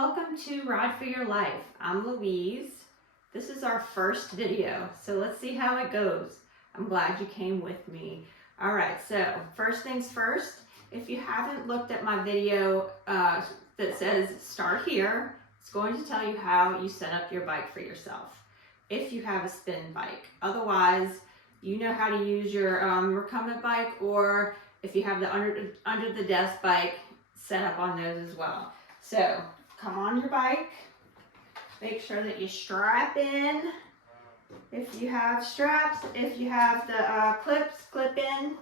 welcome to Ride for Your Life. I'm Louise. This is our first video, so let's see how it goes. I'm glad you came with me. All right, so first things first, if you haven't looked at my video that says start here, it's going to tell you how you set up your bike for yourself if you have a spin bike. Otherwise, you know how to use your recumbent bike, or if you have the under the desk bike, set up on those as well. So come on your bike, make sure that you strap in. If you have straps, if you have the clips, clip in.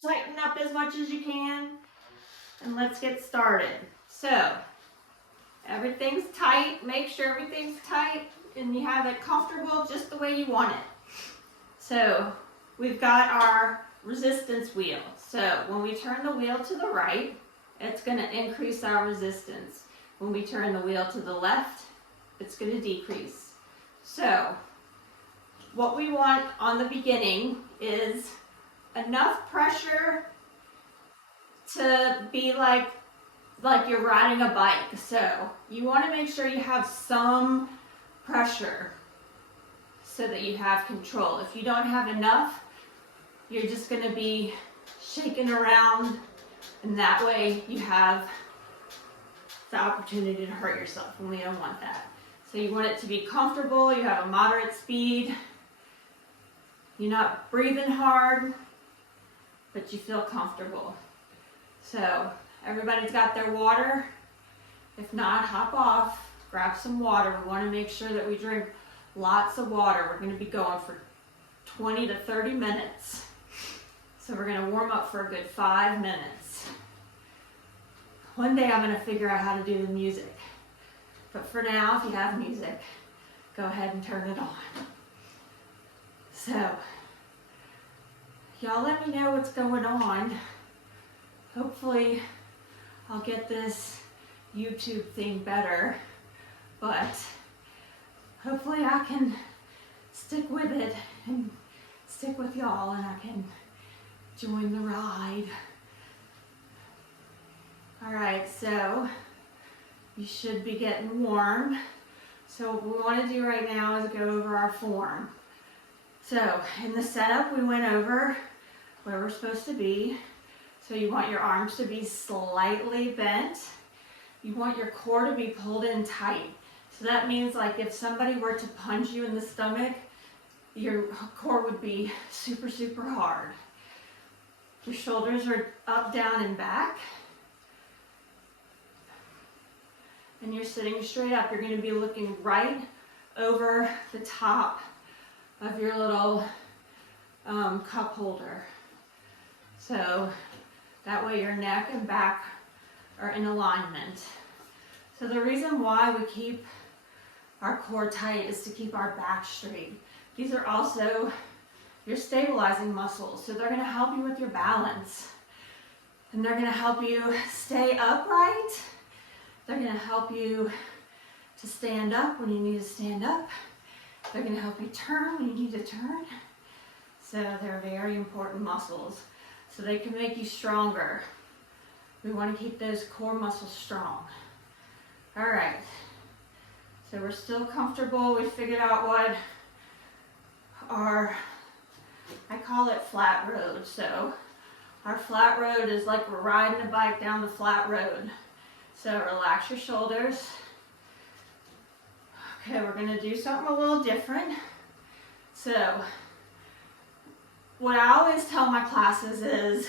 Tighten up as much as you can, and let's get started. So everything's tight, make sure everything's tight and you have it comfortable just the way you want it. So we've got our resistance wheel. So when we turn the wheel to the right, it's going to increase our resistance. When we turn the wheel to the left, it's going to decrease. So what we want on the beginning is enough pressure to be like you're riding a bike. So you want to make sure you have some pressure so that you have control. If you don't have enough, you're just going to be shaking around, and that way you have the opportunity to hurt yourself, and we don't want that. So you want it to be comfortable, you have a moderate speed, you're not breathing hard, but you feel comfortable. So everybody's got their water. If not, hop off, grab some water. We want to make sure that we drink lots of water. We're going to be going for 20 to 30 minutes. So we're going to warm up for a good 5 minutes. One day I'm going to figure out how to do the music. But for now, if you have music, go ahead and turn it on. So, y'all let me know what's going on. Hopefully, I'll get this YouTube thing better. But hopefully I can stick with it and stick with y'all, and I can join the ride. All right, so you should be getting warm. So what we want to do right now is go over our form. So in the setup, we went over where we're supposed to be. So you want your arms to be slightly bent. You want your core to be pulled in tight. So that means like if somebody were to punch you in the stomach, your core would be super, super hard. Your shoulders are up, down, and back. And you're sitting straight up. You're going to be looking right over the top of your little cup holder. So that way your neck and back are in alignment. So the reason why we keep our core tight is to keep our back straight. These are also your stabilizing muscles. So they're going to help you with your balance. And they're going to help you stay upright. They're going to help you to stand up when you need to stand up. They're going to help you turn when you need to turn. So they're very important muscles. So they can make you stronger. We want to keep those core muscles strong. All right. So we're still comfortable. We figured out what I call it flat road. So our flat road is like we're riding a bike down the flat road. So relax your shoulders. Okay, we're going to do something a little different. So what I always tell my classes is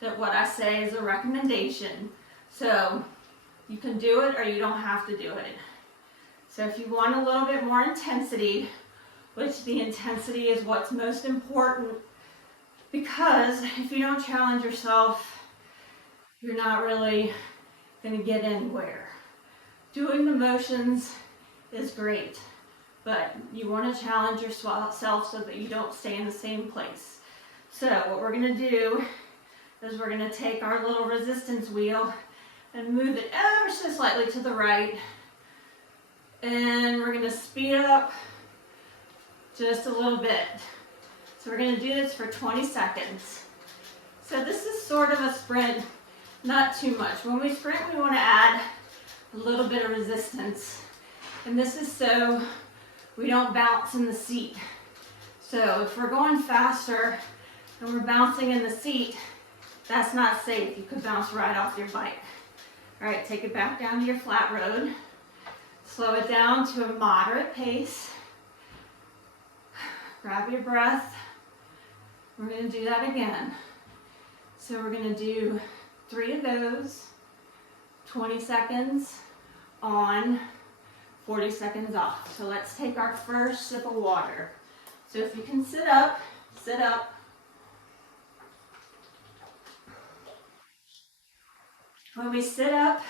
that what I say is a recommendation. So you can do it or you don't have to do it. So if you want a little bit more intensity, which the intensity is what's most important, because if you don't challenge yourself, you're not really going to get anywhere. Doing the motions is great, but you want to challenge yourself so that you don't stay in the same place. So what we're going to do is we're going to take our little resistance wheel and move it ever so slightly to the right, and we're going to speed it up just a little bit. So we're going to do this for 20 seconds. So this is sort of a sprint, not too much. When we sprint, we want to add a little bit of resistance. And this is so we don't bounce in the seat. So if we're going faster and we're bouncing in the seat, that's not safe. You could bounce right off your bike. All right, take it back down to your flat road. Slow it down to a moderate pace. Grab your breath. We're going to do that again. So we're going to do 3 of those, 20 seconds on, 40 seconds off. So let's take our first sip of water. So if you can sit up, sit up. When we sit up,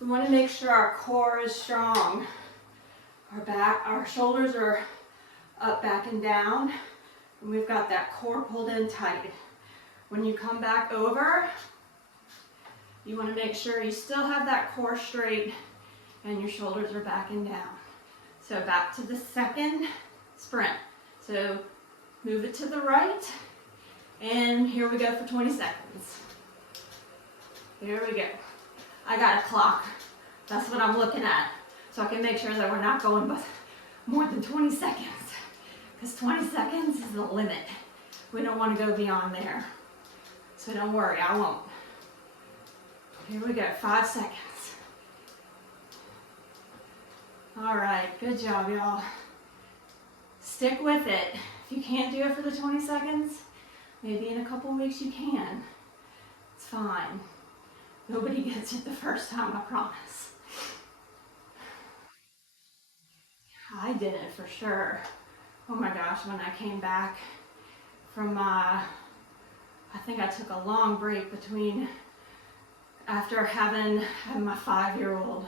we want to make sure our core is strong. Our shoulders are up, back, and down. And we've got that core pulled in tight. When you come back over, you want to make sure you still have that core straight and your shoulders are back and down. So back to the second sprint. So move it to the right, and here we go for 20 seconds. Here we go. I got a clock. That's what I'm looking at. So I can make sure that we're not going with more than 20 seconds. Because 20 seconds is the limit. We don't want to go beyond there. So don't worry, I won't. Here we go, 5 seconds. All right, good job, y'all. Stick with it. If you can't do it for the 20 seconds, maybe in a couple weeks you can. It's fine. Nobody gets it the first time, I promise. I did it for sure. Oh my gosh, when I came back from I think I took a long break after having my 5-year-old.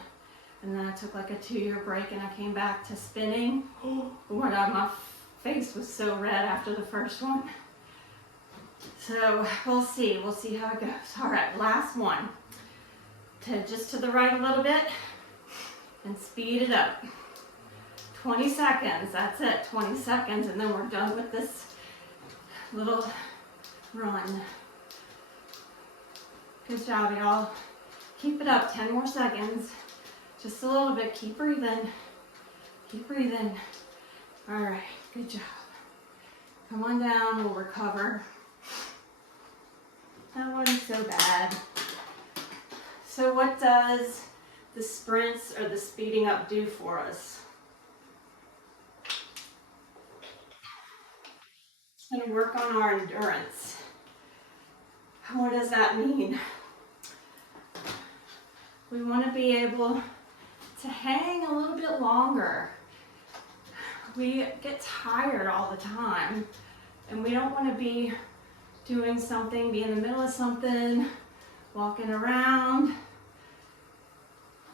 And then I took like a 2-year break and I came back to spinning. Oh my God, my face was so red after the first one. So we'll see how it goes. All right, last one. Just to the right a little bit and speed it up. 20 seconds, that's it, 20 seconds, and then we're done with this little run. Good job, y'all. Keep it up, 10 more seconds. Just a little bit, keep breathing. Keep breathing. All right, good job. Come on down, we'll recover. That wasn't so bad. So what does the sprints or the speeding up do for us? It's going to work on our endurance. What does that mean? We want to be able to hang a little bit longer. We get tired all the time, and we don't want to be doing something, be in the middle of something, walking around,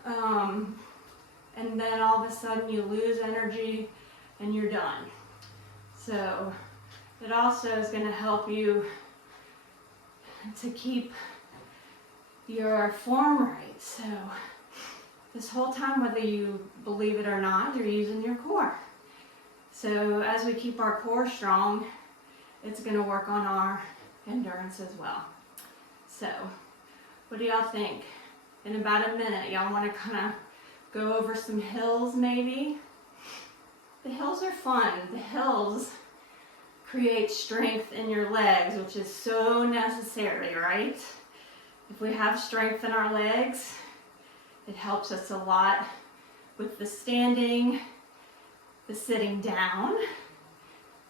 and then all of a sudden you lose energy and you're done. So it also is going to help you to keep your form right. So this whole time, whether you believe it or not, you're using your core. So as we keep our core strong, it's going to work on our endurance as well. So what do y'all think? In about a minute, y'all want to kind of go over some hills maybe? The hills are fun. The hills create strength in your legs, which is so necessary, right? If we have strength in our legs, it helps us a lot with the standing, the sitting down,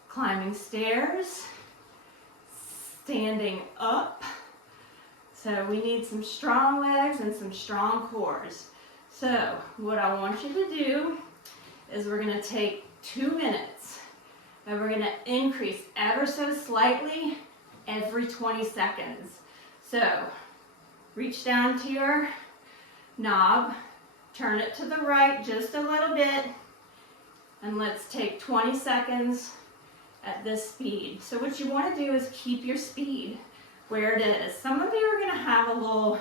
climbing stairs, standing up. So we need some strong legs and some strong cores. So what I want you to do is we're going to take 2 minutes and we're going to increase ever so slightly every 20 seconds. So reach down to your knob, turn it to the right just a little bit, and let's take 20 seconds at this speed. So what you want to do is keep your speed where it is. Some of you are going to have a little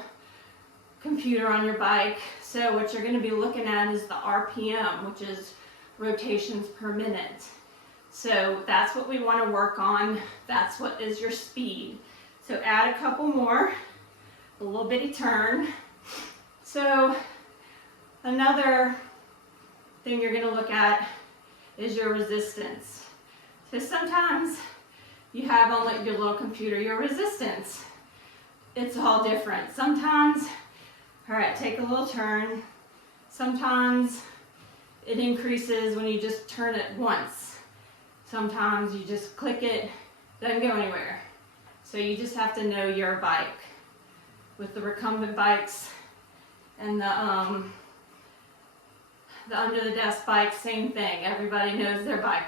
computer on your bike, so what you're going to be looking at is the RPM, which is rotations per minute. So that's what we want to work on. That's what is your speed. So add a couple more, a little bitty turn. So Another thing you're going to look at is your resistance. So sometimes you have on like your little computer, your resistance. It's all different. Sometimes, all right, take a little turn. Sometimes it increases when you just turn it once. Sometimes you just click it, doesn't go anywhere. So you just have to know your bike. With the recumbent bikes and the under the desk bike, same thing. Everybody knows their bike.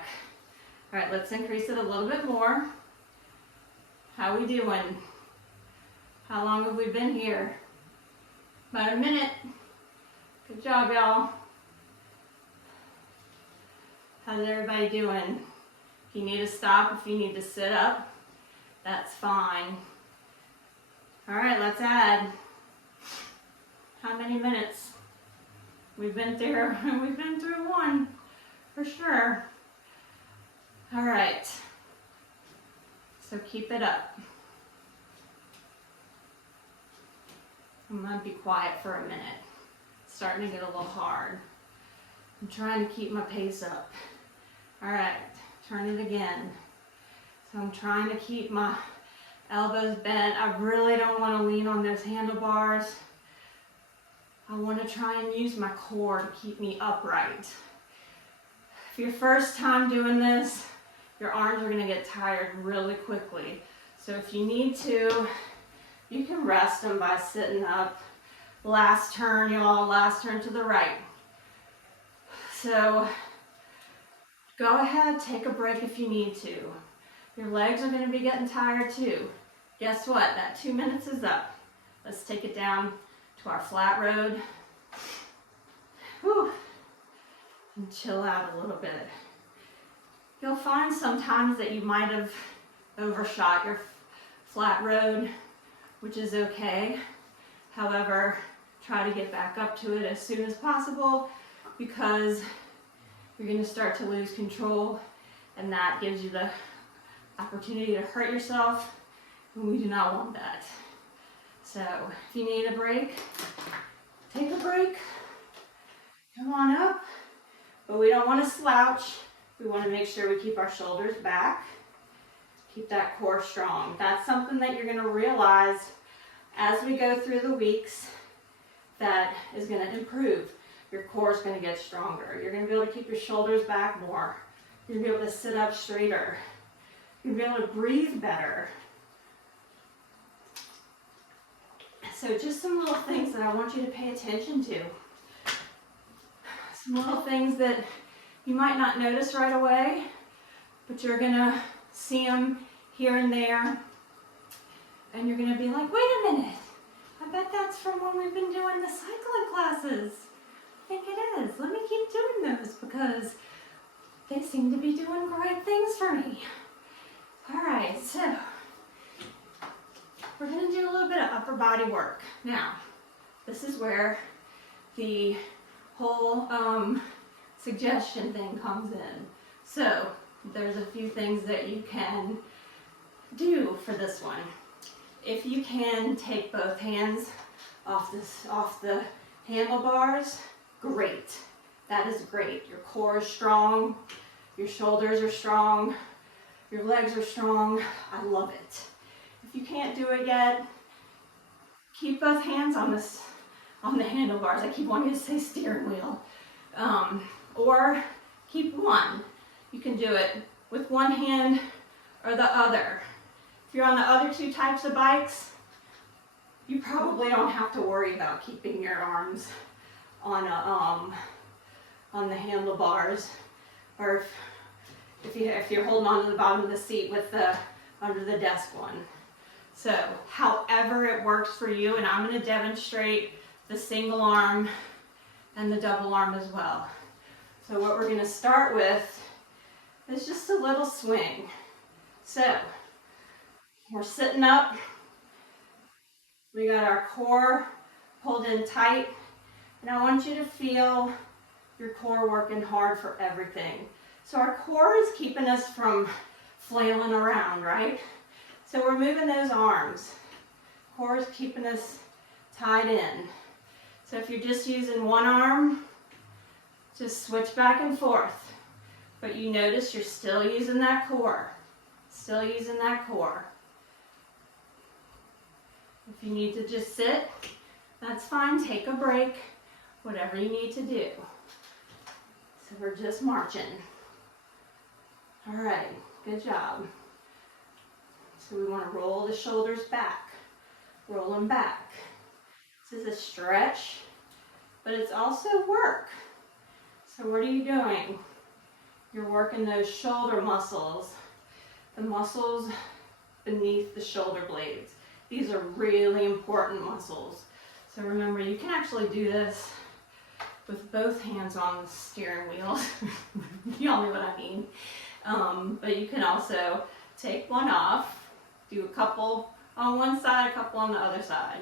All right, let's increase it a little bit more. How we doing? How long have we been here? About a minute. Good job, y'all. How's everybody doing? If you need to stop, if you need to sit up, that's fine. All right, let's add. How many minutes? We've been through one, for sure. All right, so keep it up. I'm gonna be quiet for a minute. It's starting to get a little hard. I'm trying to keep my pace up. All right, turn it again. So I'm trying to keep my elbows bent. I really don't want to lean on those handlebars. I want to try and use my core to keep me upright. If your first time doing this, your arms are going to get tired really quickly. So if you need to, you can rest them by sitting up. Last turn, y'all, last turn to the right. So go ahead, take a break if you need to. Your legs are going to be getting tired too. Guess what? That 2 minutes is up. Let's take it down to our flat road. Whew. And chill out a little bit. You'll find sometimes that you might have overshot your flat road, which is okay. However, try to get back up to it as soon as possible because you're going to start to lose control, and that gives you the opportunity to hurt yourself, and we do not want that. So if you need a break, take a break, come on up, but we don't want to slouch. We want to make sure we keep our shoulders back, keep that core strong. That's something that you're going to realize as we go through the weeks that is going to improve. Your core is going to get stronger. You're going to be able to keep your shoulders back more. You're going to be able to sit up straighter. You're going to be able to breathe better. So just some little things that I want you to pay attention to. Some little things that you might not notice right away, but you're going to see them here and there. And you're going to be like, wait a minute. I bet that's from when we've been doing the cycling classes. I think it is. Let me keep doing those because they seem to be doing great things for me. All right, so we're going to do a little bit of upper body work. Now, this is where the whole suggestion thing comes in. So there's a few things that you can do for this one. If you can take both hands off the handlebars, great. That is great. Your core is strong, your shoulders are strong, your legs are strong. I love it. If you can't do it yet, keep both hands on the handlebars. I keep wanting to say steering wheel. Or keep one. You can do it with one hand or the other. If you're on the other two types of bikes, you probably don't have to worry about keeping your arms on the handlebars, or if you're holding on to the bottom of the seat with the under the desk one. So however it works for you, and I'm going to demonstrate the single arm and the double arm as well. So what we're going to start with is just a little swing. So we're sitting up, we got our core pulled in tight, and I want you to feel your core working hard for everything. So our core is keeping us from flailing around, right? So we're moving those arms. Core is keeping us tied in. So if you're just using one arm, just switch back and forth. But you notice you're still using that core. Still using that core. If you need to just sit, that's fine. Take a break. Whatever you need to do. So we're just marching. All right, good job. So we want to roll the shoulders back. Roll them back. This is a stretch, but it's also work. So what are you doing? You're working those shoulder muscles, the muscles beneath the shoulder blades. These are really important muscles. So remember, you can actually do this with both hands on the steering wheel. Y'all know what I mean. But you can also take one off, do a couple on one side, a couple on the other side.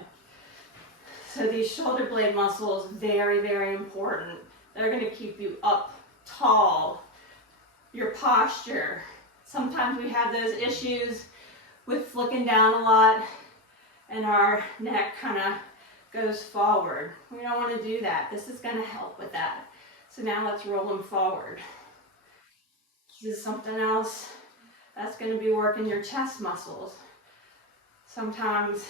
So these shoulder blade muscles, very, very important. They're going to keep you up tall. Your posture. Sometimes we have those issues with looking down a lot and our neck kind of goes forward. We don't want to do that. This is going to help with that. So now let's roll them forward. This is something else that's going to be working your chest muscles. Sometimes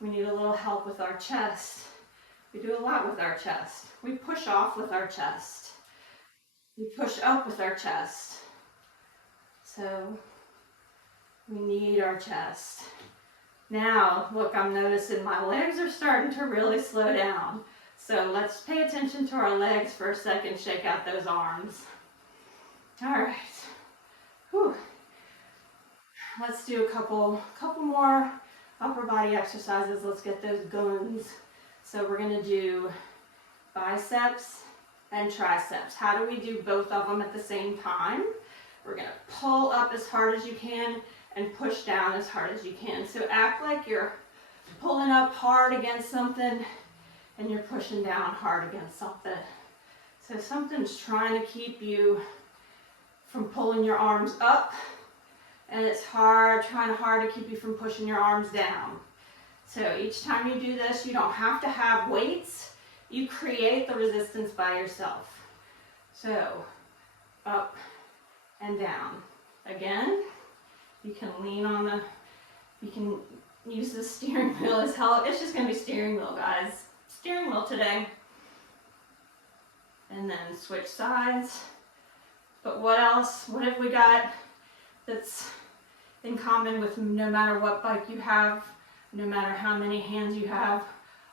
we need a little help with our chest. We do a lot with our chest. We push off with our chest. We push up with our chest. So we need our chest. Now, look, I'm noticing my legs are starting to really slow down. So let's pay attention to our legs for a second. Shake out those arms. All right. Whew. Let's do a couple more upper body exercises. Let's get those guns. So we're going to do biceps and triceps. How do we do both of them at the same time? We're going to pull up as hard as you can and push down as hard as you can. So act like you're pulling up hard against something and you're pushing down hard against something. So something's trying to keep you from pulling your arms up, and it's trying hard to keep you from pushing your arms down. So each time you do this, you don't have to have weights. You create the resistance by yourself. So up and down. Again, you can lean on you can use the steering wheel as help. It's just going to be steering wheel, guys. Steering wheel today. And then switch sides. But what else? What have we got that's in common with no matter what bike you have, no matter how many hands you have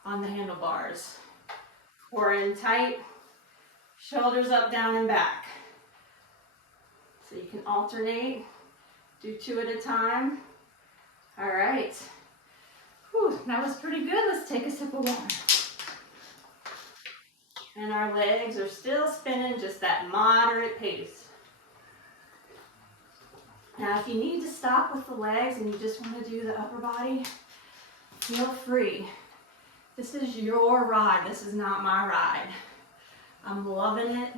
on the handlebars? Core in tight, shoulders up, down, and back. So you can alternate, do 2 at a time. All right. Whew, that was pretty good. Let's take a sip of water. And our legs are still spinning, just that moderate pace. Now, if you need to stop with the legs and you just want to do the upper body, feel free. This is your ride. This is not my ride. I'm loving it.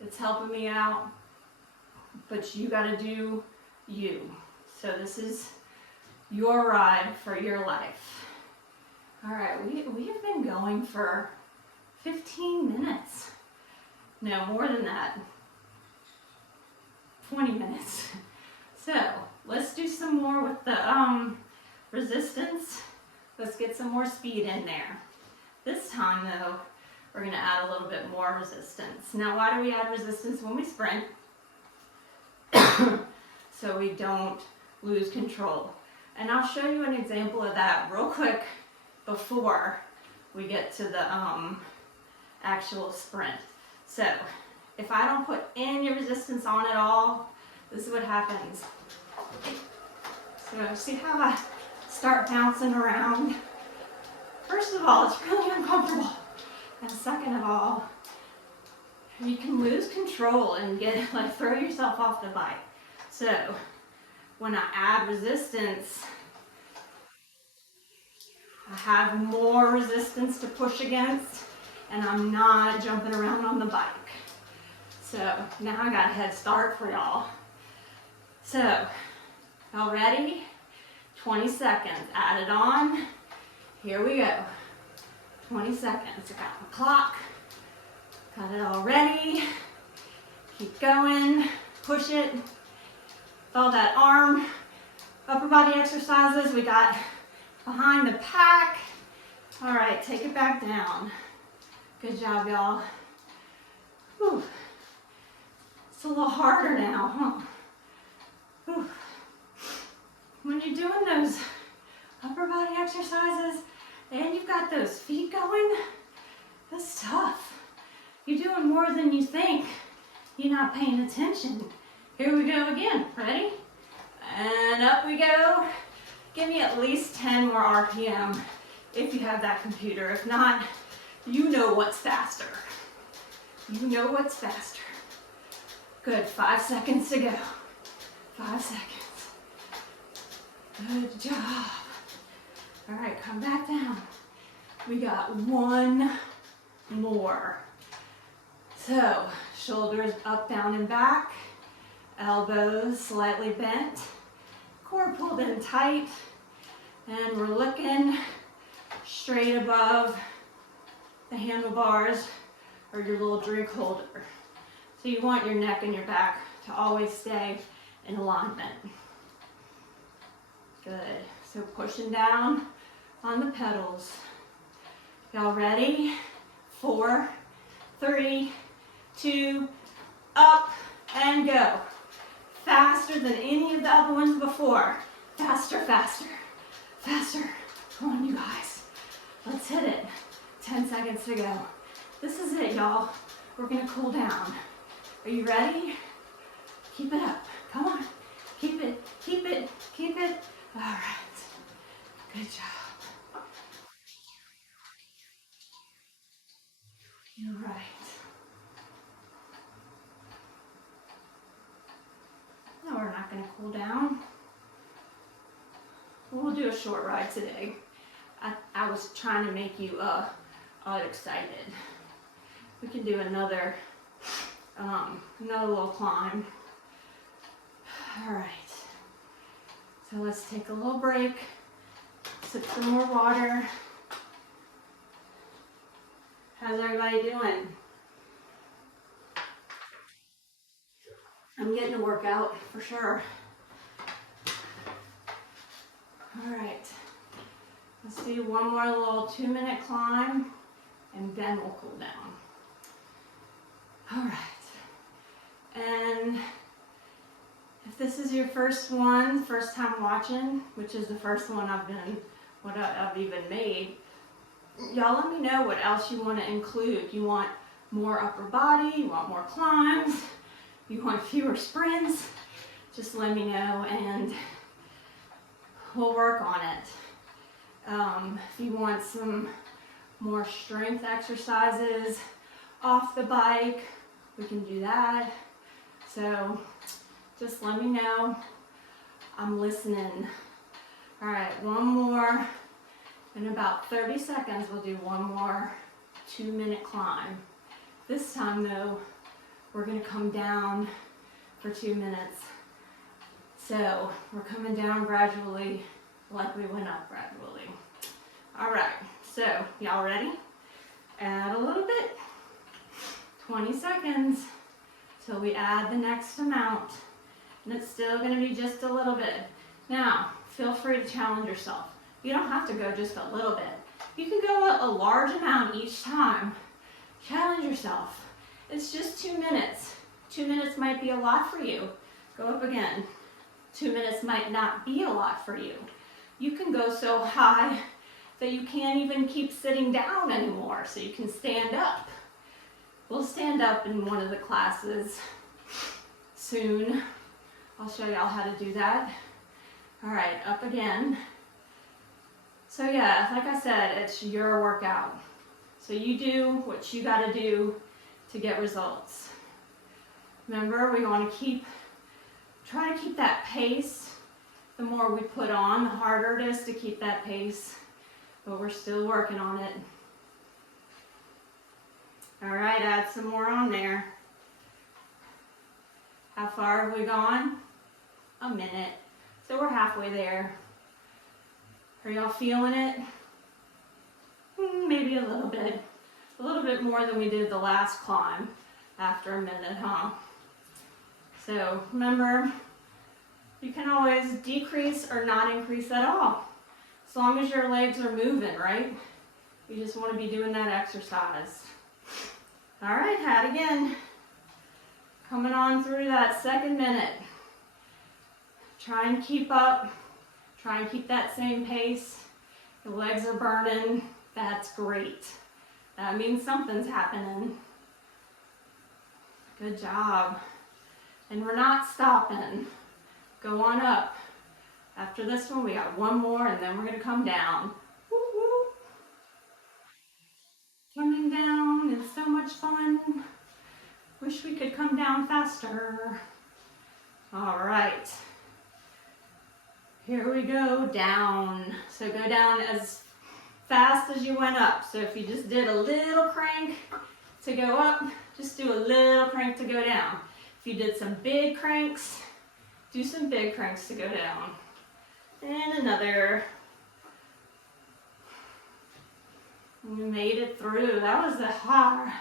It's helping me out. But you got to do you. So this is your ride for your life. All right, we have been going for 15 minutes. No, more than that. 20 minutes. So let's do some more with the resistance. Let's get some more speed in there. This time though, we're gonna add a little bit more resistance. Now, why do we add resistance when we sprint? So we don't lose control. And I'll show you an example of that real quick before we get to the actual sprint. So if I don't put any resistance on at all, this is what happens. So see how I start bouncing around? First of all, it's really uncomfortable. And second of all, you can lose control and throw yourself off the bike. So when I add resistance, I have more resistance to push against, and I'm not jumping around on the bike. So now I got a head start for y'all. So, y'all ready? 20 seconds, add it on. Here we go. 20 seconds. I got my clock. Got it all ready. Keep going. Push it. All that arm, upper body exercises. We got behind the pack. All right, take it back down. Good job, y'all. Whew. It's a little harder now, huh? Whew. When you're doing those upper body exercises and you've got those feet going, that's tough. You're doing more than you think. You're not paying attention. Here we go again. Ready? And up we go. Give me at least 10 more RPM if you have that computer. If not, you know what's faster. You know what's faster. Good, 5 seconds to go. 5 seconds. Good job. All right, come back down. We got one more. So, shoulders up, down, and back. Elbows slightly bent. Core pulled in tight. And we're looking straight above the handlebars or your little drink holder. So you want your neck and your back to always stay in alignment. Good. So pushing down on the pedals. Y'all ready? 4, 3, 2, up and go. Faster than any of the other ones before. Faster, faster, faster. Come on, you guys. Let's hit it. 10 seconds to go. This is it, y'all. We're gonna cool down. Are you ready? Keep it up. Come on. Keep it, keep it, keep it. All right. Good job. All right. No, we're not gonna cool down. We'll do a short ride today. I was trying to make you all excited. We can do another little climb. All right. So let's take a little break, sip some more water. How's everybody doing? I'm getting a workout for sure. All right. Let's do one more little 2-minute climb and then we'll cool down. All right. And if this is your first one, first time watching, which is the first one I've even made, y'all let me know what else you want to include. You want more upper body, you want more climbs, you want fewer sprints, just let me know and we'll work on it. If you want some more strength exercises off the bike, we can do that. So just let me know. I'm listening. All right, one more. In about 30 seconds, we'll do one more 2-minute climb. This time though, we're gonna come down for 2 minutes. So we're coming down gradually like we went up gradually. All right, so y'all ready? Add a little bit. 20 seconds till we add the next amount. And it's still gonna be just a little bit. Now, feel free to challenge yourself. You don't have to go just a little bit. You can go a large amount each time. Challenge yourself. It's just 2 minutes. 2 minutes might be a lot for you. Go up again. 2 minutes might not be a lot for you. You can go so high that you can't even keep sitting down anymore, so you can stand up. We'll stand up in one of the classes soon. I'll show y'all how to do that. All right, up again. So yeah, like I said, it's your workout. So you do what you gotta do to get results. Remember, we wanna try to keep that pace. The more we put on, the harder it is to keep that pace, but we're still working on it. All right, add some more on there. How far have we gone? A minute. So we're halfway there. Are y'all feeling it? maybe a little bit more than we did the last climb after a minute, huh? So remember, you can always decrease or not increase at all, as long as your legs are moving, right? You just want to be doing that exercise. All right, hat again. Coming on through that second minute. Try and keep up. Try and keep that same pace. The legs are burning. That's great. That means something's happening. Good job. And we're not stopping. Go on up. After this one, we got one more, and then we're going to come down. Woo woo. Coming down is so much fun. Wish we could come down faster. All right. Here we go, down. So go down as fast as you went up. So if you just did a little crank to go up, just do a little crank to go down. If you did some big cranks, do some big cranks to go down. And another. You made it through. That was the high.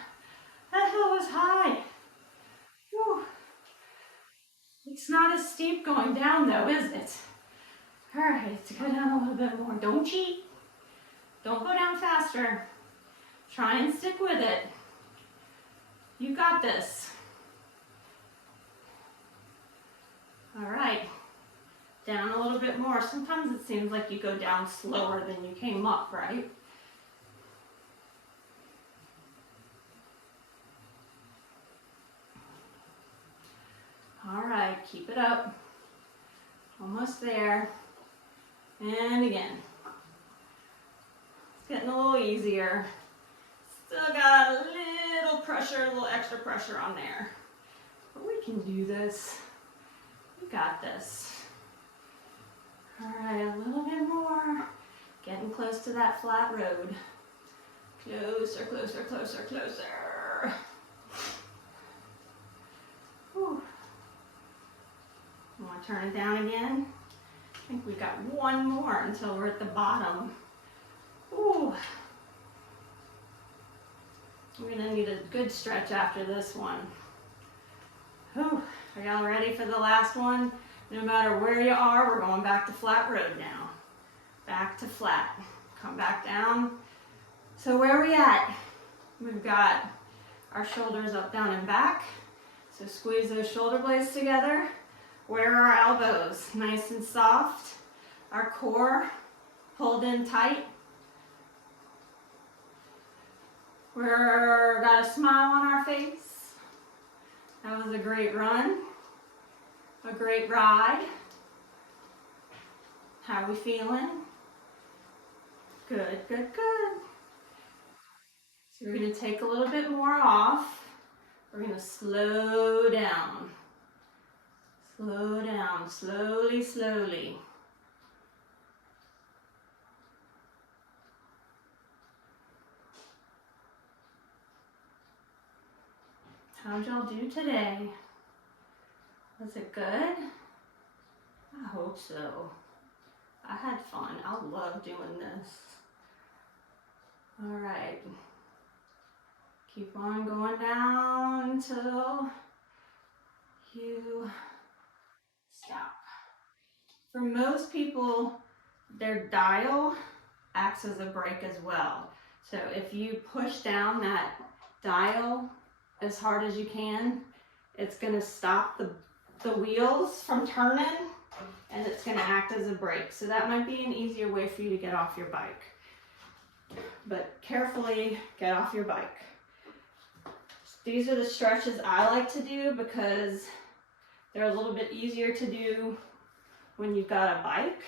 That hill was high. Whew. It's not as steep going down though, is it? All right, to go down a little bit more. Don't cheat. Don't go down faster. Try and stick with it. You got this. All right, down a little bit more. Sometimes it seems like you go down slower than you came up, right? All right, keep it up. Almost there. And again. It's getting a little easier. Still got a little pressure, a little extra pressure on there. But we can do this. We got this. All right, a little bit more. Getting close to that flat road. Closer, closer, closer, closer. Whew. Want to turn it down again? I think we got one more until we're at the bottom. Ooh. We're gonna need a good stretch after this one. Whew. Are y'all ready for the last one? No matter where you are, we're going back to flat road now. Back to flat. Come back down. So where are we at? We've got our shoulders up, down, and back. So squeeze those shoulder blades together. Where are our elbows? Nice and soft. Our core pulled in tight. We're got a smile on our face. That was a great run. A great ride. How are we feeling? Good, good, good. So we're going to take a little bit more off. We're going to slow down. Slow down, slowly, slowly. How'd y'all do today? Was it good? I hope so. I had fun. I love doing this. All right. Keep on going down until you stop. For most people, their dial acts as a brake as well. So if you push down that dial as hard as you can, it's going to stop the wheels from turning, and it's going to act as a brake. So that might be an easier way for you to get off your bike. But carefully get off your bike. These are the stretches I like to do because they're a little bit easier to do when you've got a bike.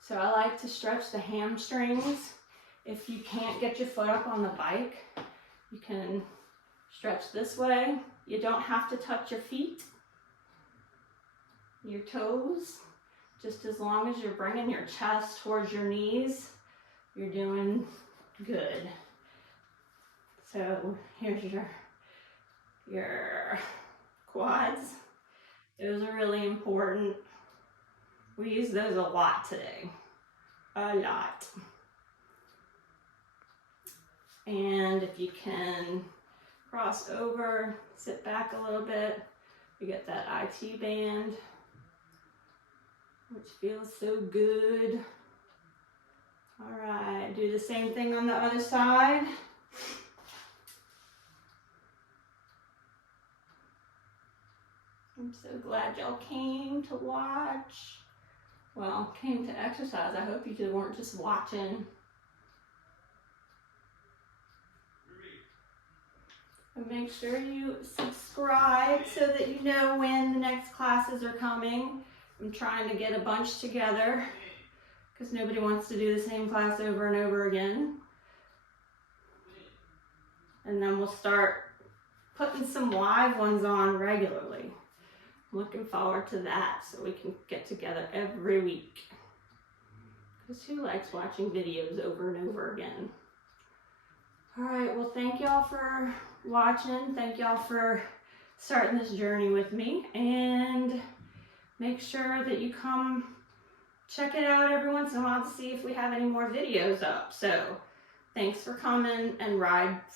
So I like to stretch the hamstrings. If you can't get your foot up on the bike, you can stretch this way. You don't have to touch your feet, your toes. Just as long as you're bringing your chest towards your knees, you're doing good. So here's your quads. Those are really important. We use those a lot today. A lot. And if you can cross over, sit back a little bit, you get that IT band, which feels so good. All right, do the same thing on the other side. I'm so glad y'all came to watch. Well, came to exercise. I hope you weren't just watching. And make sure you subscribe so that you know when the next classes are coming. I'm trying to get a bunch together because nobody wants to do the same class over and over again. And then we'll start putting some live ones on regularly. I'm looking forward to that so we can get together every week. Because who likes watching videos over and over again? All right, well, thank y'all for watching. Thank y'all for starting this journey with me. And make sure that you come check it out every once in a while to see if we have any more videos up. So thanks for coming and ride